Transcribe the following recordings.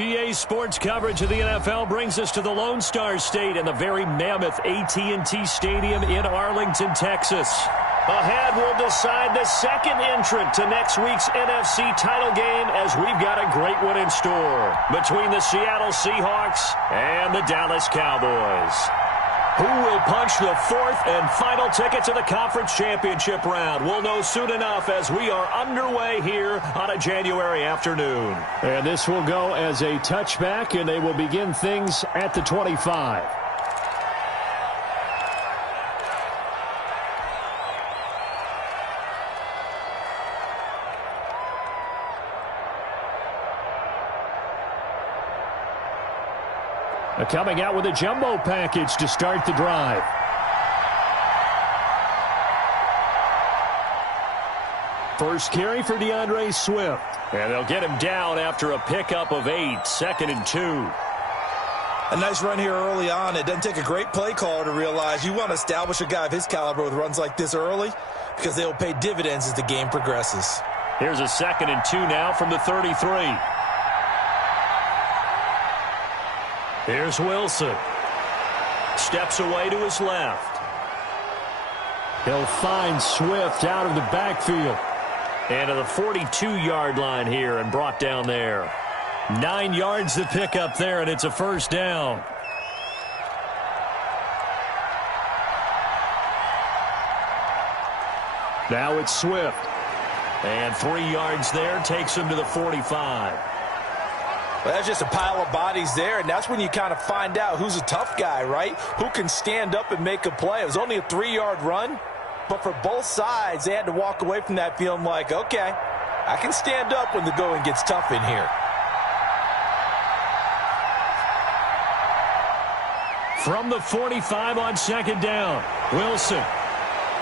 EA Sports coverage of the NFL brings us to the Lone Star State and the very mammoth AT&T Stadium in Arlington, Texas. Ahead, we'll decide the second entrant to next week's NFC title game as we've got a great one in store between the Seattle Seahawks and the Dallas Cowboys. Who will punch the fourth and final ticket to the conference championship round? We'll know soon enough as we are underway here on a January afternoon. And this will go as a touchback, and they will begin things at the 25. Coming out with a jumbo package to start the drive. First carry for DeAndre Swift. And they'll get him down after a pickup of 8, 2nd and 2. A nice run here early on. It doesn't take a great play caller to realize you want to establish a guy of his caliber with runs like this early because they will pay dividends as the game progresses. Here's a 2nd and 2 now from the 33. Here's Wilson. Steps away to his left. He'll find Swift out of the backfield. And to the 42-yard line here and brought down there. 9 yards to pick up there, and it's a first down. Now it's Swift. And 3 yards there takes him to the 45. Well, that's just a pile of bodies there, and that's when you kind of find out who's a tough guy, right? Who can stand up and make a play. It was only a 3-yard run, but for both sides, they had to walk away from that feeling like, okay, I can stand up when the going gets tough in here. From the 45 on 2nd down, Wilson.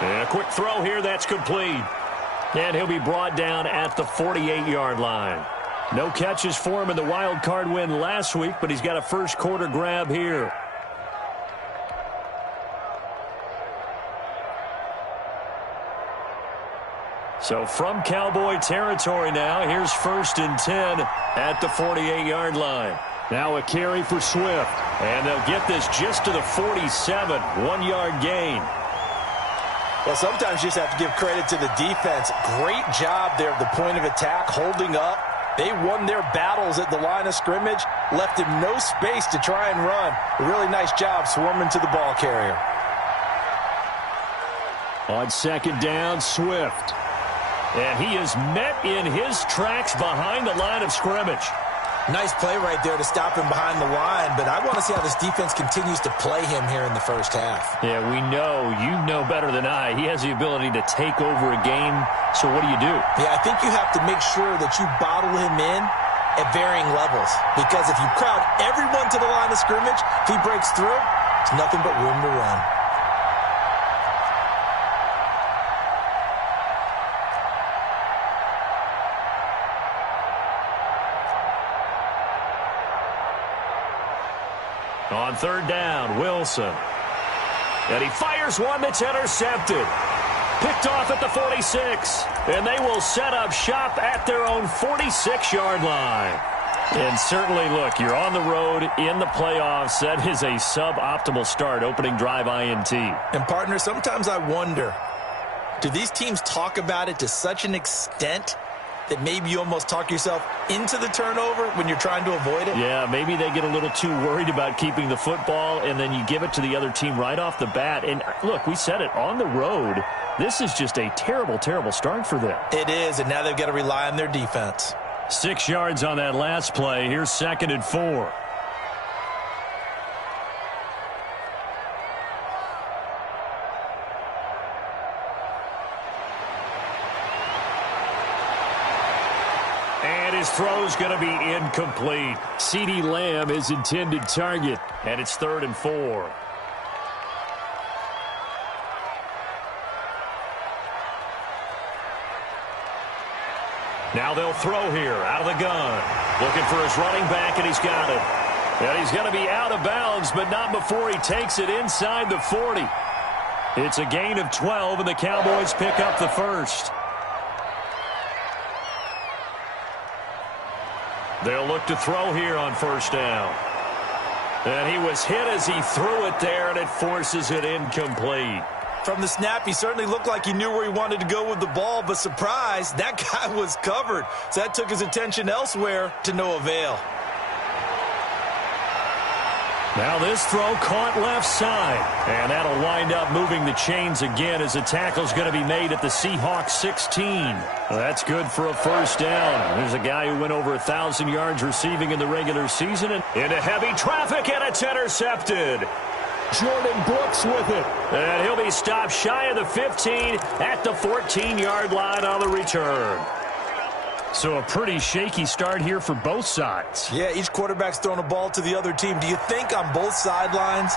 And a quick throw here, that's complete. And he'll be brought down at the 48-yard line. No catches for him in the wild card win last week, but he's got a first quarter grab here. So from Cowboy territory now, here's 1st and 10 at the 48-yard line. Now a carry for Swift. And they'll get this just to the 47, 1-yard gain. Well, sometimes you just have to give credit to the defense. Great job there at the point of attack, holding up. They won their battles at the line of scrimmage, left him no space to try and run. A really nice job swarming to the ball carrier. On 2nd down, Swift. And he is met in his tracks behind the line of scrimmage. Nice play right there to stop him behind the line, but I want to see how this defense continues to play him here in the first half. Yeah, we know. You know better than I. He has the ability to take over a game, so what do you do? Yeah, I think you have to make sure that you bottle him in at varying levels, because if you crowd everyone to the line of scrimmage, if he breaks through, it's nothing but room to run. On 3rd down, Wilson. And he fires one that's intercepted. Picked off at the 46. And they will set up shop at their own 46-yard line. And certainly, look, you're on the road in the playoffs. That is a suboptimal start, opening drive INT. And, partner, sometimes I wonder, do these teams talk about it to such an extent that maybe you almost talk yourself into the turnover when you're trying to avoid it? Yeah, maybe they get a little too worried about keeping the football, and then you give it to the other team right off the bat. And, look, we said it, on the road, this is just a terrible, terrible start for them. It is, and now they've got to rely on their defense. 6 yards on that last play. Here's 2nd and 4. And his throw's going to be incomplete. CeeDee Lamb is intended target. And it's 3rd and 4. Now they'll throw here out of the gun. Looking for his running back, and he's got it. And he's going to be out of bounds, but not before he takes it inside the 40. It's a gain of 12, and the Cowboys pick up the first. They'll look to throw here on first down. And he was hit as he threw it there, and it forces it incomplete. From the snap, he certainly looked like he knew where he wanted to go with the ball, but surprise, that guy was covered. So that took his attention elsewhere to no avail. Now this throw caught left side, and that'll wind up moving the chains again as the tackle's going to be made at the Seahawks 16. That's good for a first down. There's a guy who went over 1,000 yards receiving in the regular season, and into heavy traffic, and it's intercepted. Jordan Brooks with it. And he'll be stopped shy of the 15 at the 14-yard line on the return. So a pretty shaky start here for both sides. Yeah, each quarterback's throwing a ball to the other team. Do you think on both sidelines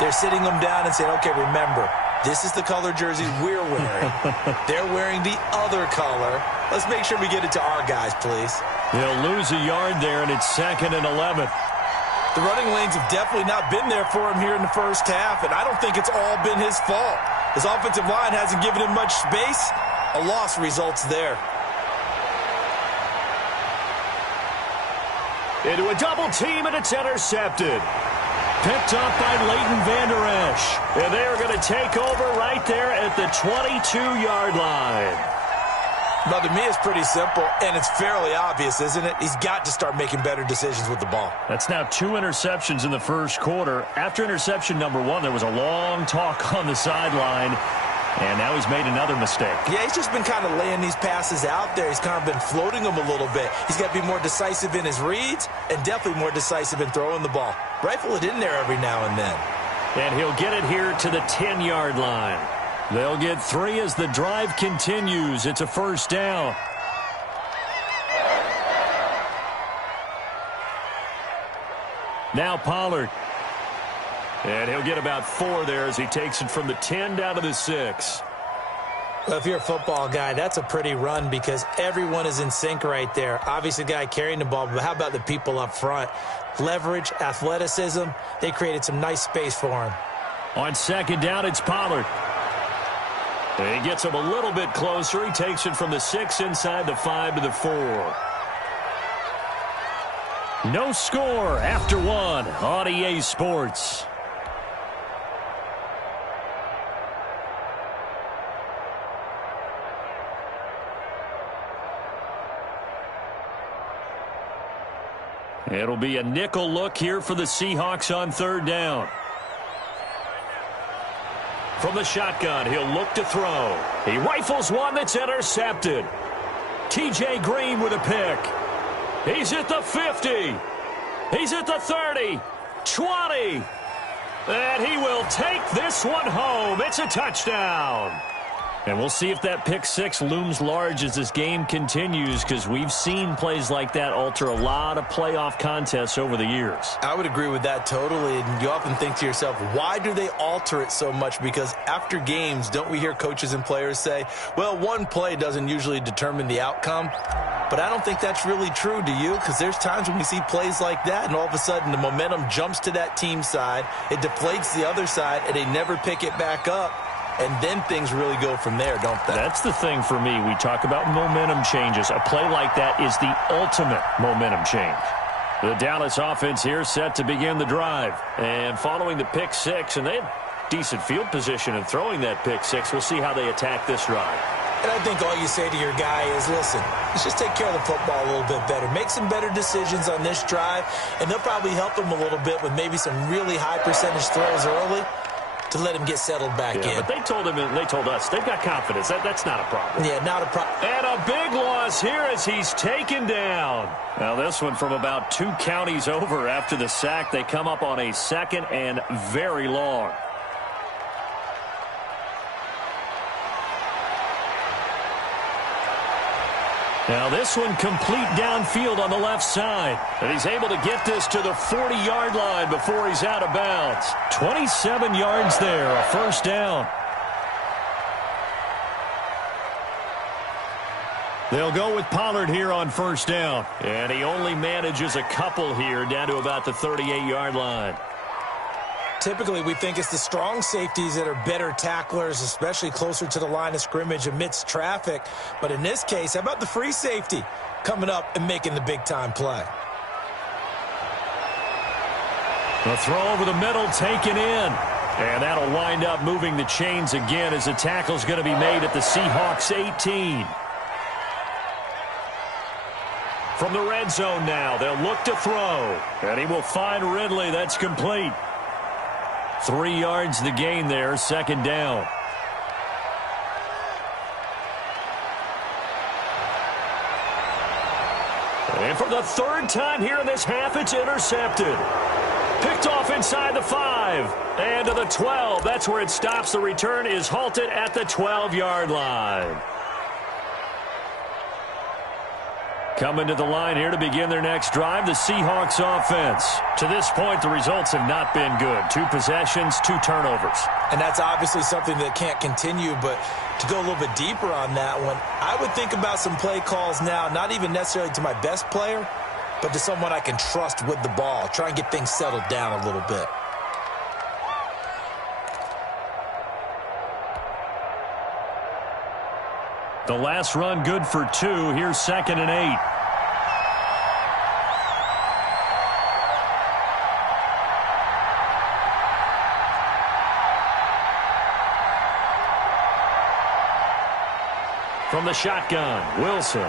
they're sitting them down and saying, okay, remember, this is the color jersey we're wearing. They're wearing the other color. Let's make sure we get it to our guys, please. They'll lose a yard there, and it's 2nd and 11. The running lanes have definitely not been there for him here in the first half, and I don't think it's all been his fault. His offensive line hasn't given him much space. A loss results there. Into a double team, and it's intercepted. Picked up by Leighton Vander Esch. And they are going to take over right there at the 22-yard line. Well, to me, it's pretty simple, and it's fairly obvious, isn't it? He's got to start making better decisions with the ball. That's now 2 interceptions in the first quarter. After interception number 1, there was a long talk on the sideline. And now he's made another mistake. Yeah, he's just been kind of laying these passes out there. He's kind of been floating them a little bit. He's got to be more decisive in his reads and definitely more decisive in throwing the ball. Rifle it in there every now and then. And he'll get it here to the 10-yard line. They'll get 3 as the drive continues. It's a first down. Now Pollard. And he'll get about 4 there as he takes it from the 10 down to the 6. Well, if you're a football guy, that's a pretty run because everyone is in sync right there. Obviously, the guy carrying the ball, but how about the people up front? Leverage, athleticism, they created some nice space for him. On 2nd down, it's Pollard. And he gets him a little bit closer. He takes it from the 6 inside the 5 to the 4. No score after 1 on EA Sports. It'll be a nickel look here for the Seahawks on 3rd down. From the shotgun, he'll look to throw. He rifles one that's intercepted. T.J. Green with a pick. He's at the 50. He's at the 30. 20. And he will take this one home. It's a touchdown. And we'll see if that pick 6 looms large as this game continues, because we've seen plays like that alter a lot of playoff contests over the years. I would agree with that totally, and you often think to yourself, why do they alter it so much? Because after games, don't we hear coaches and players say, well, one play doesn't usually determine the outcome? But I don't think that's really true, do you? Because there's times when we see plays like that, and all of a sudden the momentum jumps to that team side, it deflates the other side, and they never pick it back up. And then things really go from there, don't they? That's the thing for me. We talk about momentum changes. A play like that is the ultimate momentum change. The Dallas offense here set to begin the drive. And following the pick 6, and they have decent field position in throwing that pick 6. We'll see how they attack this drive. And I think all you say to your guy is, listen, let's just take care of the football a little bit better. Make some better decisions on this drive, and they'll probably help him a little bit with maybe some really high percentage throws early to let him get settled back in. But they told him, and they told us, they've got confidence. That's not a problem. Yeah, not a problem. And a big loss here as he's taken down. Now this one from about 2 counties over after the sack. They come up on a 2nd and very long. Now this one complete downfield on the left side. And he's able to get this to the 40-yard line before he's out of bounds. 27 yards there, a first down. They'll go with Pollard here on first down. And he only manages a couple here down to about the 38-yard line. Typically, we think it's the strong safeties that are better tacklers, especially closer to the line of scrimmage amidst traffic. But in this case, how about the free safety coming up and making the big-time play? The throw over the middle taken in. And that'll wind up moving the chains again as the tackle's going to be made at the Seahawks 18. From the red zone now, they'll look to throw. And he will find Ridley. That's complete. 3 yards the gain there, second down. And for the third time here in this half, it's intercepted. Picked off inside the 5. And to the 12. That's where it stops. The return is halted at the 12-yard line. Coming to the line here to begin their next drive, the Seahawks offense. To this point, the results have not been good. 2 possessions, 2 turnovers. And that's obviously something that can't continue, but to go a little bit deeper on that one, I would think about some play calls now, not even necessarily to my best player, but to someone I can trust with the ball. Try and get things settled down a little bit. The last run good for 2. Here's 2nd and 8. From the shotgun, Wilson.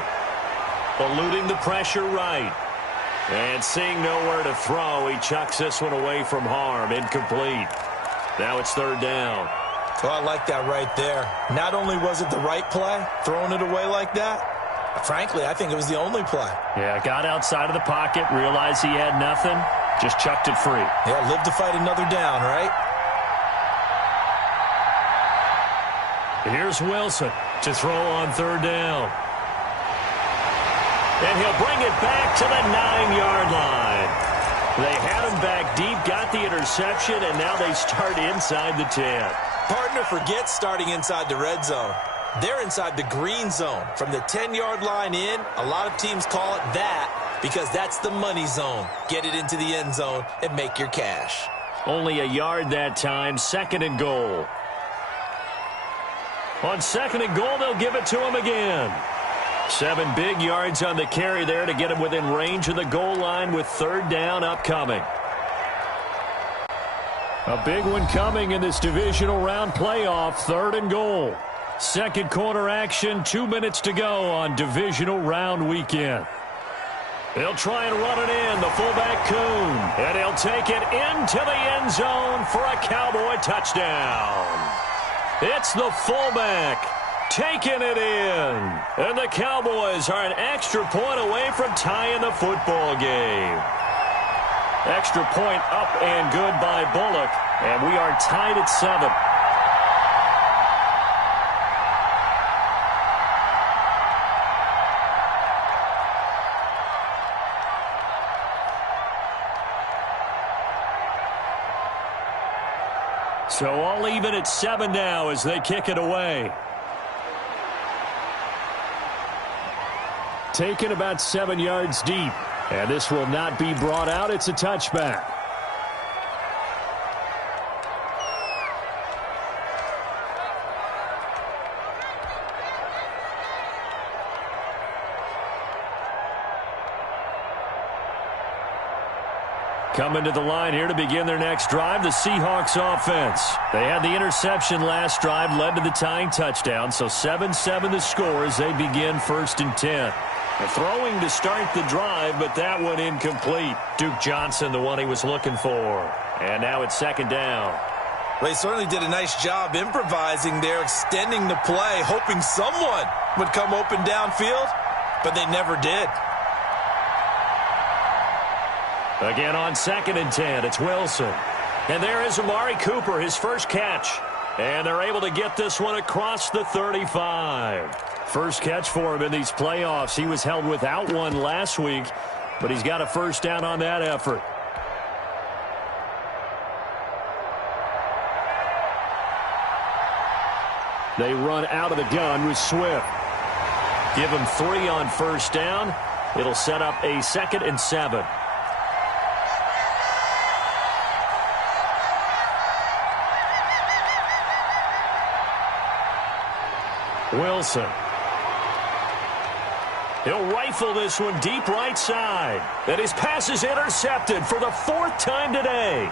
Eluding the pressure right. And seeing nowhere to throw, he chucks this one away from harm. Incomplete. Now it's 3rd down. Well, I like that right there. Not only was it the right play, throwing it away like that, frankly, I think it was the only play. Yeah, got outside of the pocket, realized he had nothing, just chucked it free. Yeah, live to fight another down, right? Here's Wilson to throw on 3rd down. And he'll bring it back to the 9-yard line. They had him back deep, got the interception, and now they start inside the 10. Partner forgets starting inside the red zone. They're inside the green zone. From the 10-yard line in, a lot of teams call it that because that's the money zone. Get it into the end zone and make your cash. Only a yard that time, 2nd and goal. On 2nd and goal, they'll give it to him again. 7 big yards on the carry there to get him within range of the goal line with 3rd down upcoming. A big one coming in this divisional round playoff, 3rd and goal. Second quarter action, 2 minutes to go on divisional round weekend. They'll try and run it in, the fullback Kuhn. And he'll take it into the end zone for a Cowboy touchdown. It's the fullback taking it in. And the Cowboys are an extra point away from tying the football game. Extra point up and good by Bullock, and we are tied at 7. So all even at 7 now as they kick it away. Taken about 7 yards deep. And this will not be brought out. It's a touchback. Coming to the line here to begin their next drive, the Seahawks offense. They had the interception last drive, led to the tying touchdown, so 7-7 the score as they begin 1st and 10. Throwing to start the drive, but that one incomplete. Duke Johnson, the one he was looking for. And now it's 2nd down. They certainly did a nice job improvising there, extending the play, hoping someone would come open downfield, but they never did. Again on 2nd and 10, it's Wilson. And there is Amari Cooper, his first catch. And they're able to get this one across the 35. First catch for him in these playoffs. He was held without one last week, but he's got a first down on that effort. They run out of the gun with Swift. Give him 3 on first down. It'll set up a 2nd and 7. Wilson. He'll rifle this one deep right side. And his pass is intercepted for the fourth time today.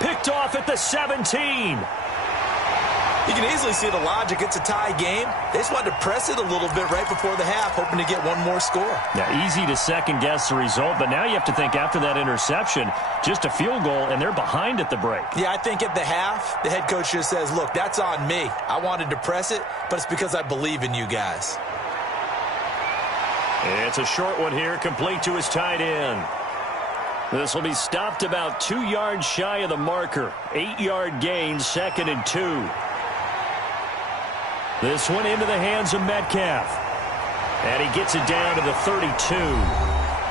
Picked off at the 17. You can easily see the logic. It's a tie game. They just wanted to press it a little bit right before the half, hoping to get one more score. Yeah, easy to second-guess the result, but now you have to think after that interception, just a field goal, and they're behind at the break. Yeah, I think at the half, the head coach just says, look, that's on me. I wanted to press it, but it's because I believe in you guys. It's a short one here, complete to his tight end. This will be stopped about 2 yards shy of the marker. 8-yard gain, 2nd and 2. This one into the hands of Metcalf. And he gets it down to the 32.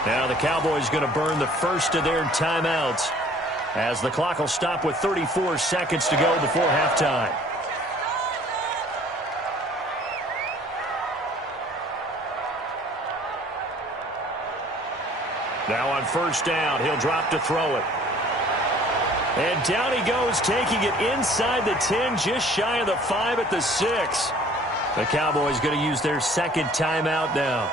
Now the Cowboys going to burn the first of their timeouts as the clock will stop with 34 seconds to go before halftime. Now on first down, he'll drop to throw it. And down he goes, taking it inside the 10, just shy of the 5 at the 6. The Cowboys going to use their second timeout now,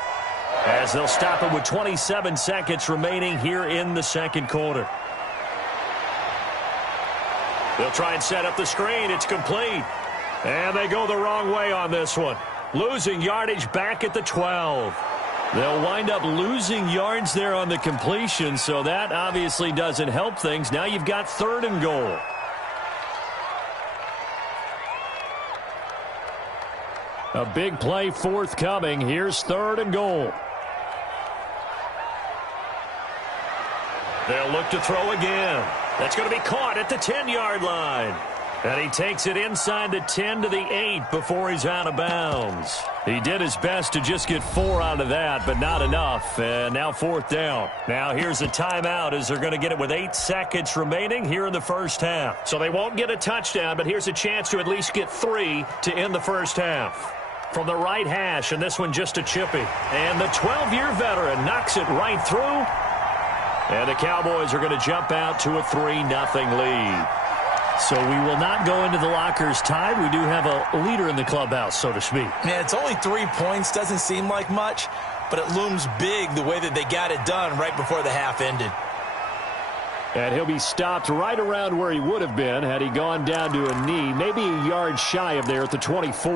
as they'll stop it with 27 seconds remaining here in the second quarter. They'll try and set up the screen. It's complete. And they go the wrong way on this one. Losing yardage back at the 12. They'll wind up losing yards there on the completion, so that obviously doesn't help things. Now you've got 3rd and goal. A big play forthcoming. Here's 3rd and goal. They'll look to throw again. That's going to be caught at the 10-yard line. And he takes it inside the 10 to the 8 before he's out of bounds. He did his best to just get 4 out of that, but not enough. And now 4th down. Now here's a timeout as they're going to get it with 8 seconds remaining here in the first half. So they won't get a touchdown, but here's a chance to at least get 3 to end the first half. From the right hash, and this one just a chippy. And the 12-year veteran knocks it right through. And the Cowboys are going to jump out to a 3-0 lead. So we will not go into the lockers tied. We do have a leader in the clubhouse, so to speak. Man, it's only 3 points. Doesn't seem like much, but it looms big the way that they got it done right before the half ended. And he'll be stopped right around where he would have been had he gone down to a knee, maybe a yard shy of there at the 24.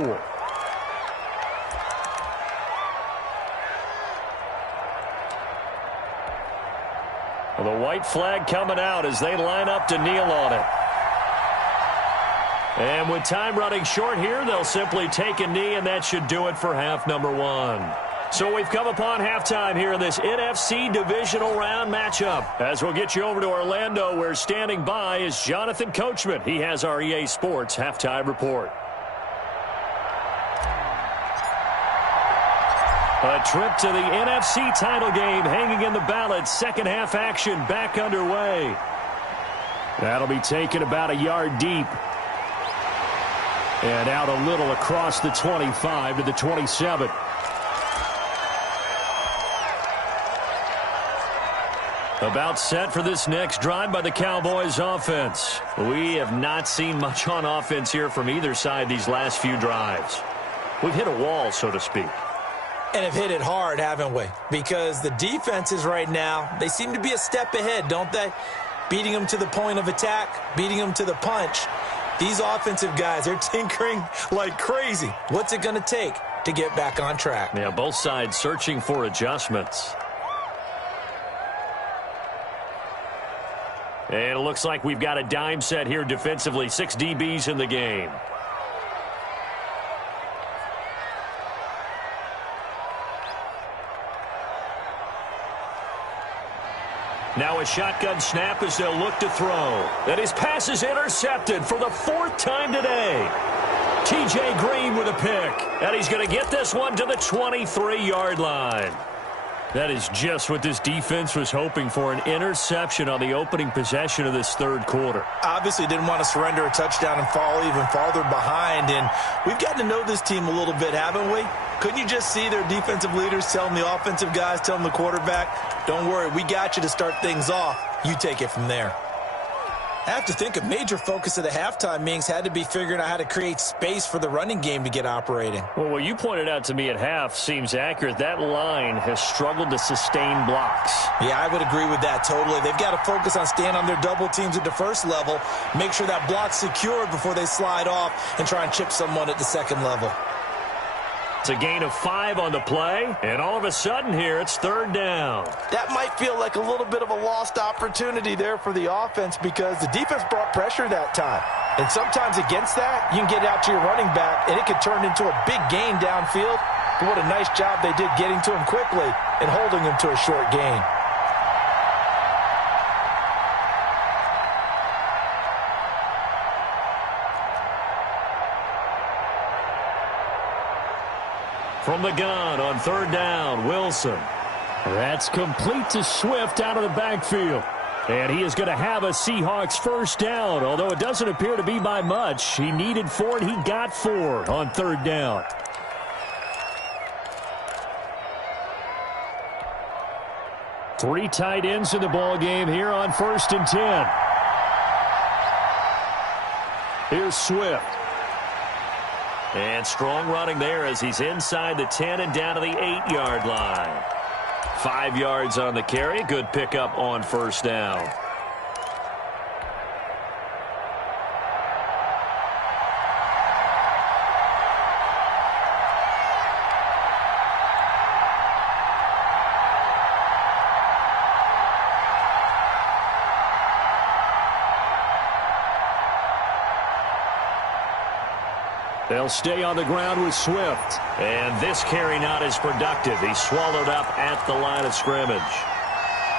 Well, the white flag coming out as they line up to kneel on it. And with time running short here, they'll simply take a knee, and that should do it for half number 1. So we've come upon halftime here in this NFC Divisional Round matchup. As we'll get you over to Orlando, where standing by is Jonathan Coachman. He has our EA Sports halftime report. A trip to the NFC title game hanging in the balance. Second half action back underway. That'll be taken about a yard deep. And out a little across the 25 to the 27. About set for this next drive by the Cowboys offense. We have not seen much on offense here from either side these last few drives. We've hit a wall, so to speak. And have hit it hard, haven't we? Because the defenses right now, they seem to be a step ahead, don't they? Beating them to the point of attack, beating them to the punch. These offensive guys are tinkering like crazy. What's it going to take to get back on track? Yeah, both sides searching for adjustments. And it looks like we've got a dime set here defensively. 6 DBs in the game. Now a shotgun snap as they'll look to throw. And his pass is intercepted for the 4th time today. T.J. Green with a pick. And he's going to get this one to the 23-yard line. That is just what this defense was hoping for, an interception on the opening possession of this third quarter. Obviously didn't want to surrender a touchdown and fall even farther behind. And we've gotten to know this team a little bit, haven't we? Couldn't you just see their defensive leaders telling the offensive guys, telling the quarterback, don't worry, we got you to start things off. You take it from there. I have to think a major focus of the halftime meetings had to be figuring out how to create space for the running game to get operating. Well, what you pointed out to me at half seems accurate. That line has struggled to sustain blocks. Yeah, I would agree with that totally. They've got to focus on staying on their double teams at the first level, make sure that block's secured before they slide off and try and chip someone at the second level. It's a gain of 5 on the play, and all of a sudden here it's third down. That might feel like a little bit of a lost opportunity there for the offense because the defense brought pressure that time. And sometimes against that, you can get out to your running back, and it could turn into a big gain downfield. But what a nice job they did getting to him quickly and holding him to a short gain. From the gun on third down, Wilson. That's complete to Swift out of the backfield. And he is going to have a Seahawks first down, although it doesn't appear to be by much. He needed 4, and he got 4 on third down. Three tight ends in the ball game here on 1st and 10. Here's Swift. And strong running there as he's inside the 10 and down to the 8-yard line. 5 yards on the carry. Good pickup on first down. They'll stay on the ground with Swift. And this carry not as productive. He's swallowed up at the line of scrimmage.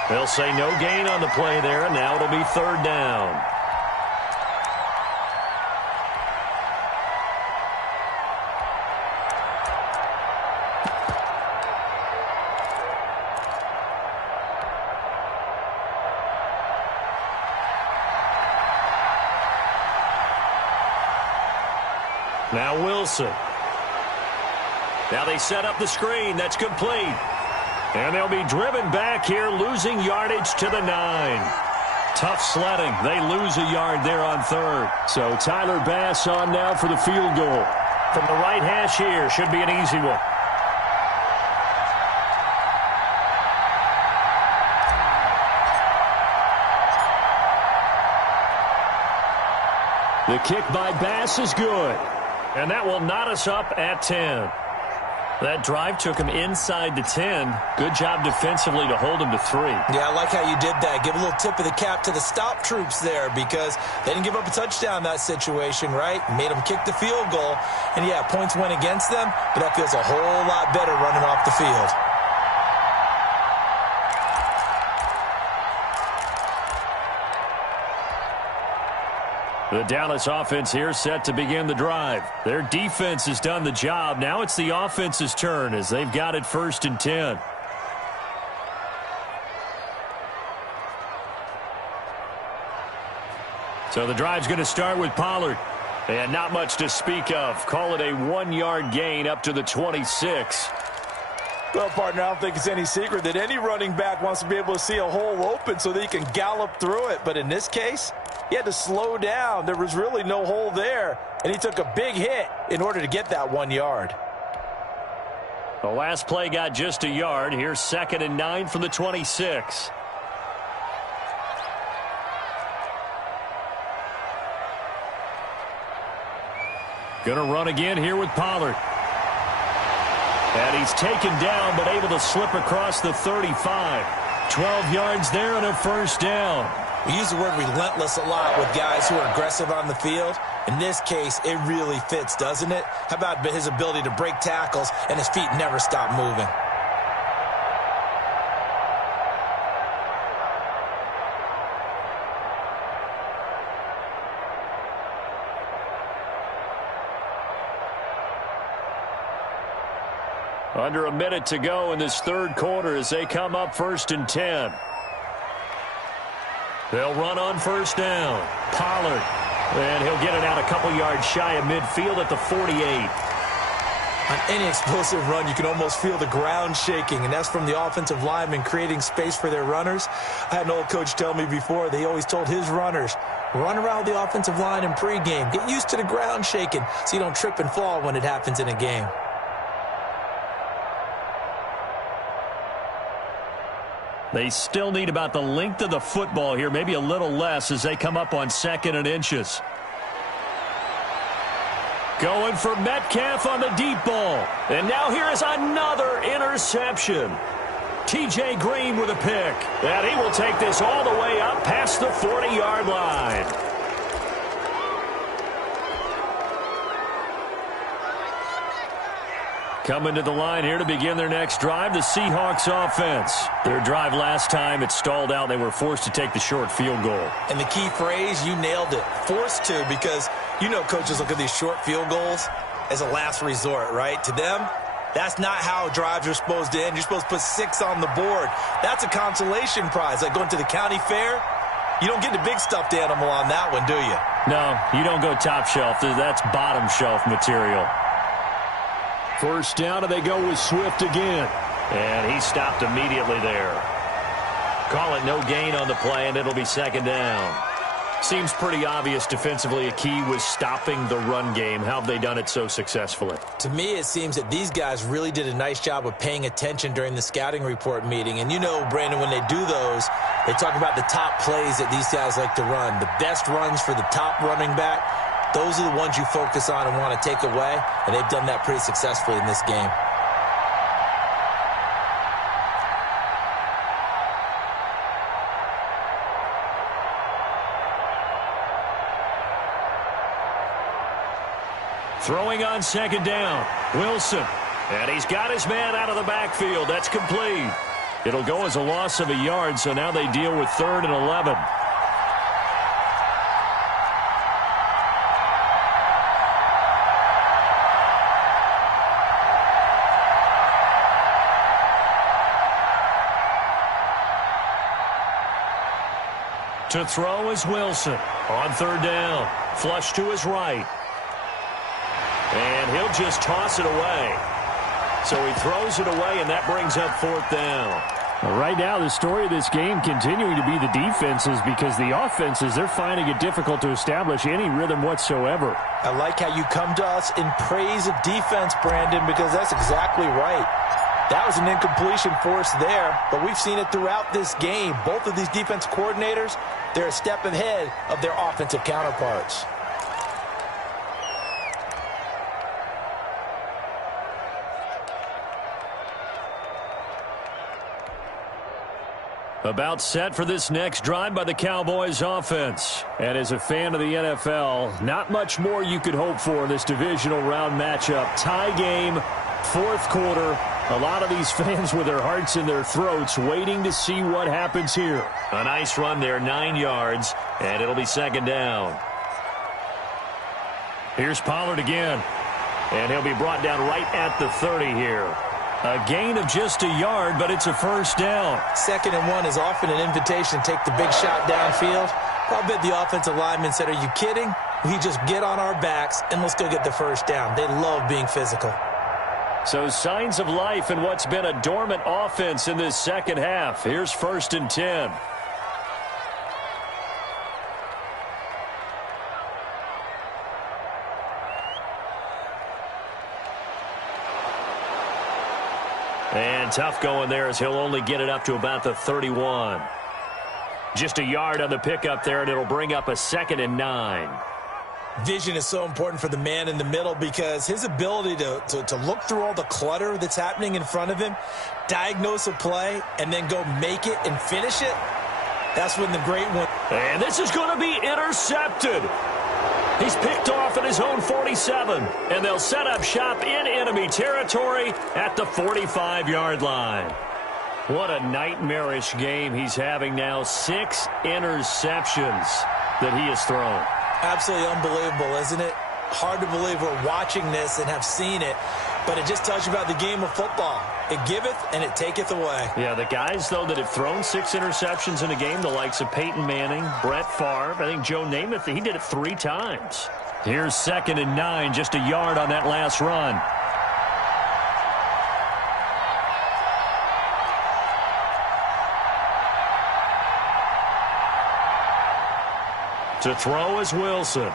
They'll say no gain on the play there, and now it'll be third down. Now Wilson. Now they set up the screen. That's complete. And they'll be driven back here, losing yardage to the 9. Tough sledding. They lose a yard there on third. So Tyler Bass on now for the field goal. From the right hash here, should be an easy one. The kick by Bass is good. And that will knot us up at 10. That drive took him inside the 10. Good job defensively to hold him to 3. Yeah, I like how you did that. Give a little tip of the cap to the stop troops there because they didn't give up a touchdown in that situation, right? Made them kick the field goal. And, yeah, points went against them, but that feels a whole lot better running off the field. The Dallas offense here set to begin the drive. Their defense has done the job. Now it's the offense's turn as they've got it 1st and 10. So the drive's going to start with Pollard. And not much to speak of. Call it a 1-yard gain up to the 26. Well, partner, I don't think it's any secret that any running back wants to be able to see a hole open so that he can gallop through it. But in this case, he had to slow down. There was really no hole there, and he took a big hit in order to get that 1 yard. The last play got just a yard. Here's 2nd and 9 from the 26. Gonna run again here with Pollard. And he's taken down, but able to slip across the 35. 12 yards there and a first down. We use the word relentless a lot with guys who are aggressive on the field. In this case, it really fits, doesn't it? How about his ability to break tackles and his feet never stop moving? Under a minute to go in this third quarter as they come up 1st and 10. They'll run on first down. Pollard. And he'll get it out a couple yards shy of midfield at the 48. On any explosive run, you can almost feel the ground shaking, and that's from the offensive linemen creating space for their runners. I had an old coach tell me before, they always told his runners, run around the offensive line in pregame. Get used to the ground shaking so you don't trip and fall when it happens in a game. They still need about the length of the football here, maybe a little less as they come up on 2nd and inches. Going for Metcalf on the deep ball. And now here is another interception. T.J. Green with a pick. And he will take this all the way up past the 40-yard line. Coming to the line here to begin their next drive, the Seahawks offense. Their drive last time, it stalled out. They were forced to take the short field goal. And the key phrase, you nailed it, forced to, because you know coaches look at these short field goals as a last resort, right? To them, that's not how drives are supposed to end. You're supposed to put 6 on the board. That's a consolation prize. Like going to the county fair, you don't get the big stuffed animal on that one, do you? No, you don't go top shelf. That's bottom shelf material. First down, and they go with Swift again. And he stopped immediately there. Call it no gain on the play, and it'll be 2nd down. Seems pretty obvious defensively a key was stopping the run game. How have they done it so successfully? To me, it seems that these guys really did a nice job of paying attention during the scouting report meeting. And you know, Brandon, when they do those, they talk about the top plays that these guys like to run. The best runs for the top running back. Those are the ones you focus on and want to take away, and they've done that pretty successfully in this game. Throwing on 2nd down, Wilson. And he's got his man out of the backfield. That's complete. It'll go as a loss of a yard, so now they deal with 3rd and 11. To throw is Wilson on 3rd down. Flush to his right. And he'll just toss it away. So he throws it away, and that brings up 4th down. Right now, the story of this game continuing to be the defenses, because the offenses, they're finding it difficult to establish any rhythm whatsoever. I like how you come to us in praise of defense, Brandon, because that's exactly right. That was an incompletion force there, but we've seen it throughout this game. Both of these defense coordinators, they're a step ahead of their offensive counterparts. About set for this next drive by the Cowboys offense. And as a fan of the NFL, not much more you could hope for in this divisional round matchup. Tie game, 4th quarter. A lot of these fans with their hearts in their throats waiting to see what happens here. A nice run there, 9 yards, and it'll be 2nd down. Here's Pollard again. And he'll be brought down right at the 30 here. A gain of just a yard, but it's a 1st down. 2nd and 1 is often an invitation to take the big shot downfield. I'll bet the offensive lineman said, are you kidding? We just get on our backs and let's go get the 1st down. They love being physical. So signs of life in what's been a dormant offense in this 2nd half. Here's 1st and 10. And tough going there as he'll only get it up to about the 31. Just a yard on the pickup there, and it'll bring up a 2nd and 9. Vision is so important for the man in the middle because his ability to look through all the clutter that's happening in front of him, diagnose a play, and then go make it and finish it, that's when the great one. And this is going to be intercepted. He's picked off at his own 47, and they'll set up shop in enemy territory at the 45-yard line. What a nightmarish game he's having now. 6 interceptions that he has thrown. Absolutely unbelievable, isn't it? Hard to believe we're watching this and have seen it, but it just tells you about the game of football. It giveth and it taketh away. Yeah, the guys, though, that have thrown 6 interceptions in a game, the likes of Peyton Manning, Brett Favre, I think Joe Namath, he did it 3 times. Here's 2nd and 9, just a yard on that last run. To throw is Wilson.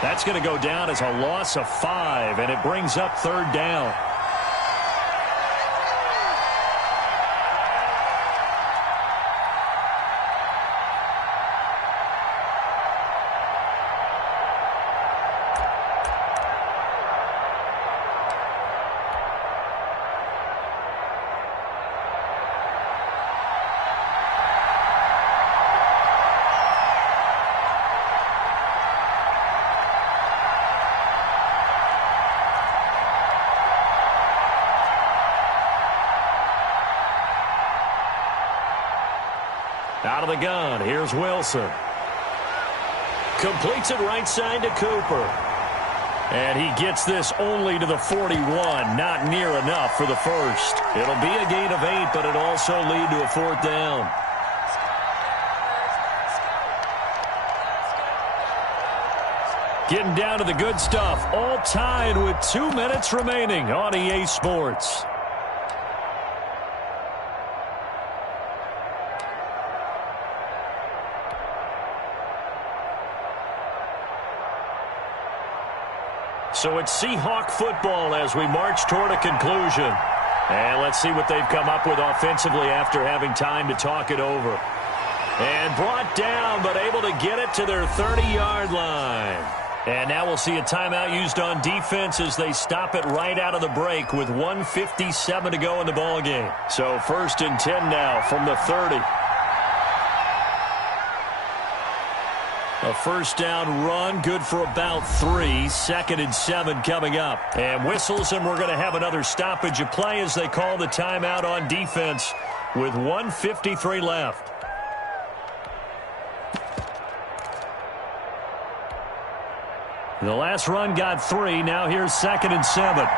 That's going to go down as a loss of 5, and it brings up 3rd down. Out of the gun, here's Wilson. Completes it right side to Cooper. And he gets this only to the 41, not near enough for the first. It'll be a gain of 8, but it'll also lead to a 4th down. Getting down to the good stuff, all tied with 2 minutes remaining on EA Sports. So it's Seahawk football as we march toward a conclusion. And let's see what they've come up with offensively after having time to talk it over. And brought down, but able to get it to their 30-yard line. And now we'll see a timeout used on defense as they stop it right out of the break with 1:57 to go in the ballgame. So 1st and 10 now from the 30. A 1st down run, good for about 3. 2nd and 7 coming up. And whistles, and we're going to have another stoppage of play as they call the timeout on defense with 1:53 left. The last run got 3. Now here's 2nd and 7.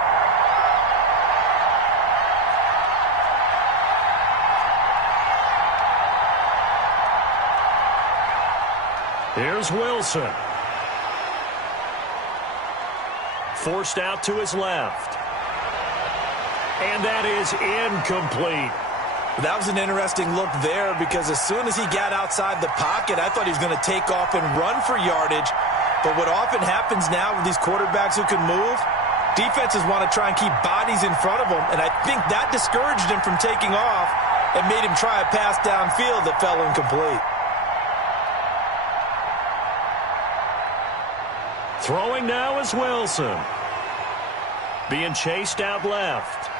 Here's Wilson. Forced out to his left. And that is incomplete. That was an interesting look there because as soon as he got outside the pocket, I thought he was going to take off and run for yardage. But what often happens now with these quarterbacks who can move, defenses want to try and keep bodies in front of them. And I think that discouraged him from taking off and made him try a pass downfield that fell incomplete. Throwing now is Wilson. Being chased out left.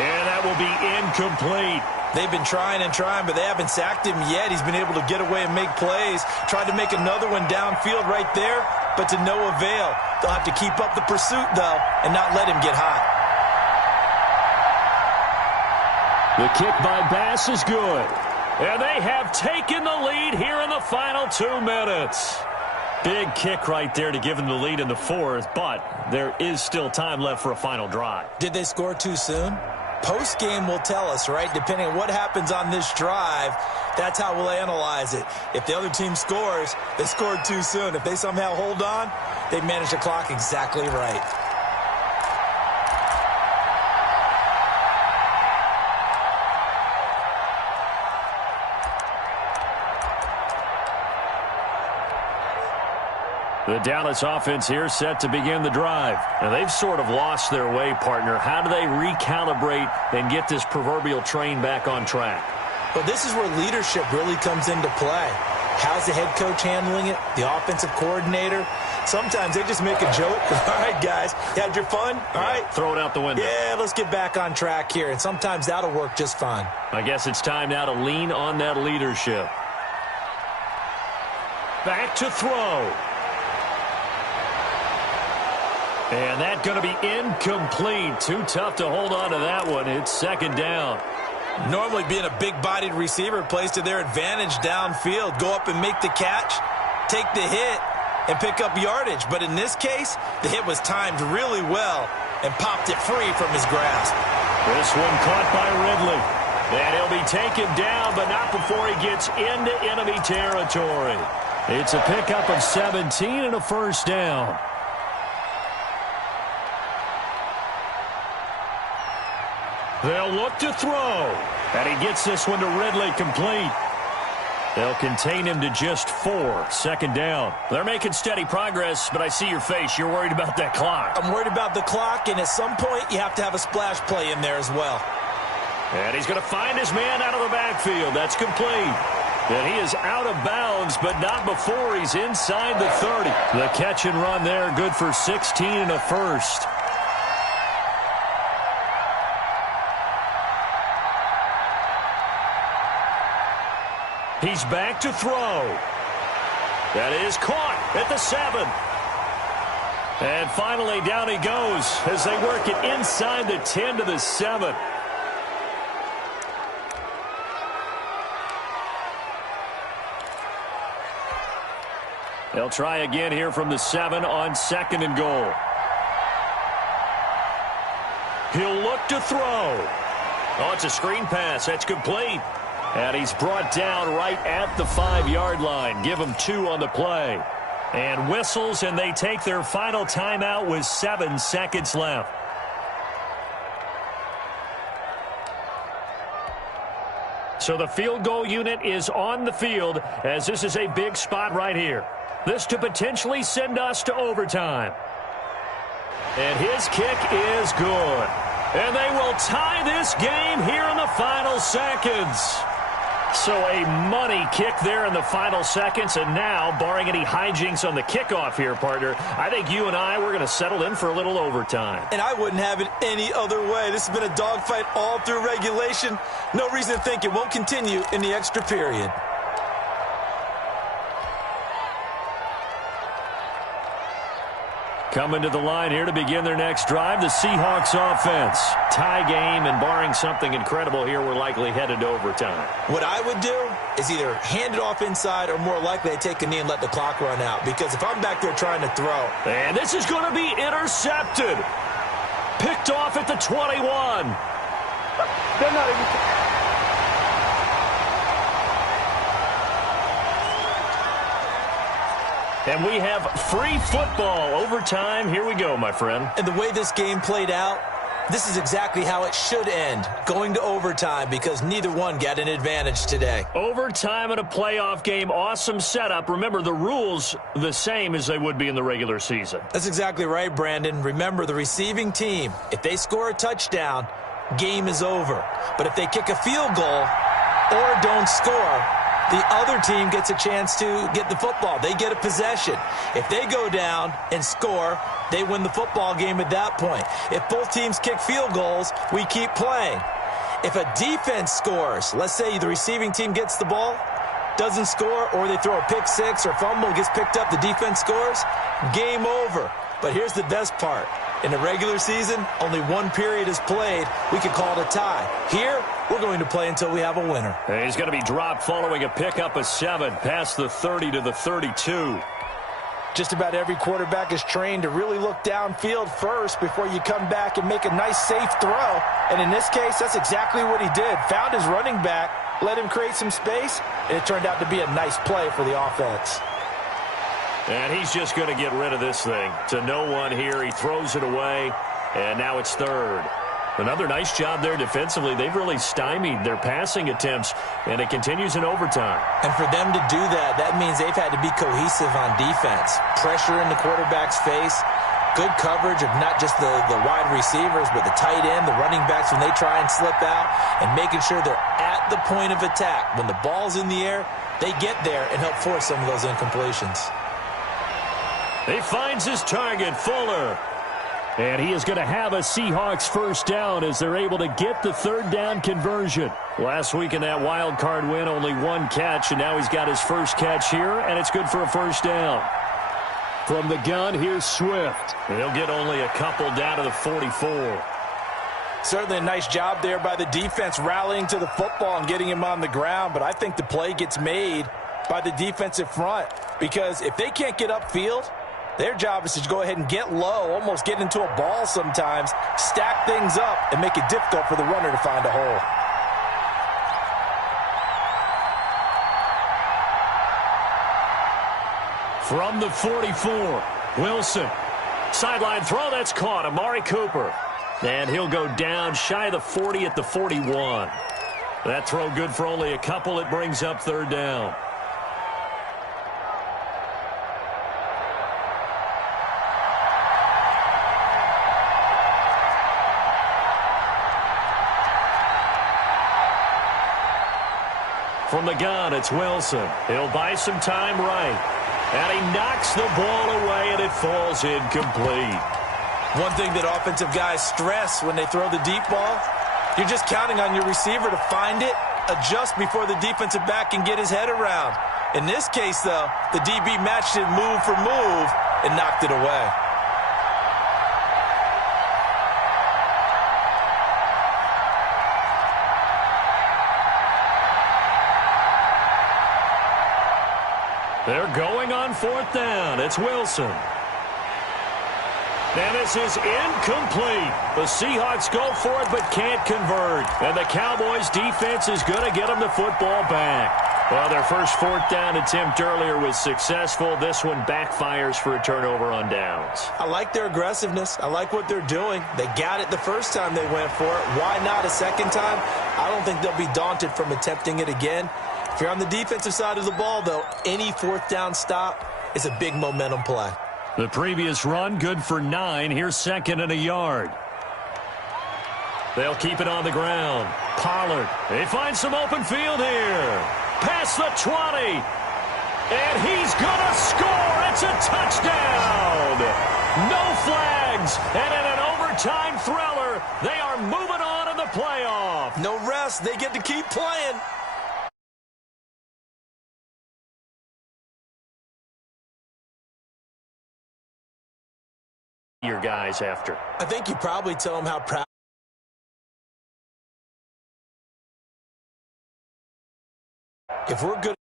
And that will be incomplete. They've been trying and trying, but they haven't sacked him yet. He's been able to get away and make plays. Tried to make another one downfield right there, but to no avail. They'll have to keep up the pursuit, though, and not let him get hot. The kick by Bass is good. And they have taken the lead here in the final 2 minutes. Big kick right there to give them the lead in the 4th, but there is still time left for a final drive. Did they score too soon? Post-game will tell us, right? Depending on what happens on this drive, that's how we'll analyze it. If the other team scores, they scored too soon. If they somehow hold on, they manage the clock exactly right. The Dallas offense here set to begin the drive. Now, they've sort of lost their way, partner. How do they recalibrate and get this proverbial train back on track? Well, this is where leadership really comes into play. How's the head coach handling it? The offensive coordinator? Sometimes they just make a joke. All right, guys, you had your fun? All right. Throw it out the window. Yeah, let's get back on track here. And sometimes that'll work just fine. I guess it's time now to lean on that leadership. Back to throw. And that's going to be incomplete. Too tough to hold on to that one. It's 2nd down. Normally being a big-bodied receiver plays to their advantage downfield. Go up and make the catch, take the hit, and pick up yardage. But in this case, the hit was timed really well and popped it free from his grasp. This one caught by Ridley. And he'll be taken down, but not before he gets into enemy territory. It's a pickup of 17 and a 1st down. They'll look to throw. And he gets this one to Ridley complete. They'll contain him to just 4. Second down. They're making steady progress, but I see your face. You're worried about that clock. I'm worried about the clock, and at some point you have to have a splash play in there as well. And he's going to find his man out of the backfield. That's complete. And he is out of bounds, but not before he's inside the 30. The catch and run there, good for 16 and a first. He's back to throw. That is caught at the 7. And finally down he goes as they work it inside the 10 to the 7. They'll try again here from the 7 on 2nd and goal. He'll look to throw. Oh, it's a screen pass. That's complete. And he's brought down right at the 5-yard line. Give him 2 on the play. And whistles, and they take their final timeout with 7 seconds left. So the field goal unit is on the field as this is a big spot right here. This to potentially send us to overtime. And his kick is good. And they will tie this game here in the final seconds. So a money kick there in the final seconds, and now, barring any hijinks on the kickoff here, partner, I think you and I, we're going to settle in for a little overtime. And I wouldn't have it any other way. This has been a dogfight all through regulation. No reason to think it won't continue in the extra period. Coming to the line here to begin their next drive, the Seahawks offense. Tie game, and barring something incredible here, we're likely headed to overtime. What I would do is either hand it off inside or more likely I take a knee and let the clock run out. Because if I'm back there trying to throw. And this is going to be intercepted. Picked off at the 21. They're not even... And we have free football overtime. Here we go, my friend. And the way this game played out, this is exactly how it should end, going to overtime, because neither one got an advantage today. Overtime in a playoff game, awesome setup. Remember, the rules the same as they would be in the regular season. That's exactly right, Brandon. Remember, the receiving team, if they score a touchdown, game is over. But if they kick a field goal or don't score, the other team gets a chance to get the football. They get a possession. If they go down and score, they win the football game at that point. If both teams kick field goals, we keep playing. If a defense scores, let's say the receiving team gets the ball, doesn't score, or they throw a pick six or fumble, gets picked up, the defense scores, game over. But here's the best part. In the regular season, only one period is played. We could call it a tie. Here, we're going to play until we have a winner. And he's going to be dropped following a pickup of 7 past the 30 to the 32. Just about every quarterback is trained to really look downfield first before you come back and make a nice, safe throw. And in this case, that's exactly what he did. Found his running back, let him create some space, and it turned out to be a nice play for the offense. And he's just going to get rid of this thing. To no one here. He throws it away, and now it's 3rd. Another nice job there defensively. They've really stymied their passing attempts, and it continues in overtime. And for them to do that, that means they've had to be cohesive on defense. Pressure in the quarterback's face, good coverage of not just the wide receivers, but the tight end, the running backs when they try and slip out, and making sure they're at the point of attack. When the ball's in the air, they get there and help force some of those incompletions. He finds his target, Fuller. And he is going to have a Seahawks first down as they're able to get the 3rd down conversion. Last week in that wild card win, only 1 catch, and now he's got his first catch here, and it's good for a first down. From the gun, here's Swift. And he'll get only a couple down to the 44. Certainly a nice job there by the defense rallying to the football and getting him on the ground, but I think the play gets made by the defensive front because if they can't get upfield, their job is to go ahead and get low, almost get into a ball sometimes, stack things up, and make it difficult for the runner to find a hole. From the 44, Wilson. Sideline throw, that's caught. Amari Cooper. And he'll go down shy of the 40 at the 41. That throw good for only a couple. It brings up third down. From the gun, it's Wilson. He'll buy some time right. And he knocks the ball away, and it falls incomplete. One thing that offensive guys stress when they throw the deep ball, you're just counting on your receiver to find it, adjust before the defensive back can get his head around. In this case, though, the DB matched it move for move and knocked it away. They're going on fourth down. It's Wilson. And this is incomplete. The Seahawks go for it but can't convert. And the Cowboys' defense is going to get them the football back. Well, their first fourth down attempt earlier was successful. This one backfires for a turnover on downs. I like their aggressiveness. I like what they're doing. They got it the first time they went for it. Why not a second time? I don't think they'll be daunted from attempting it again. If you're on the defensive side of the ball, though, any fourth down stop is a big momentum play. The previous run, good for 9. Here's second and a yard. They'll keep it on the ground. Pollard. They find some open field here. Past the 20. And he's going to score. It's a touchdown. No flags. And in an overtime thriller, they are moving on in the playoff. No rest. They get to keep playing. Your guys after. I think you probably tell them how proud. If we're good.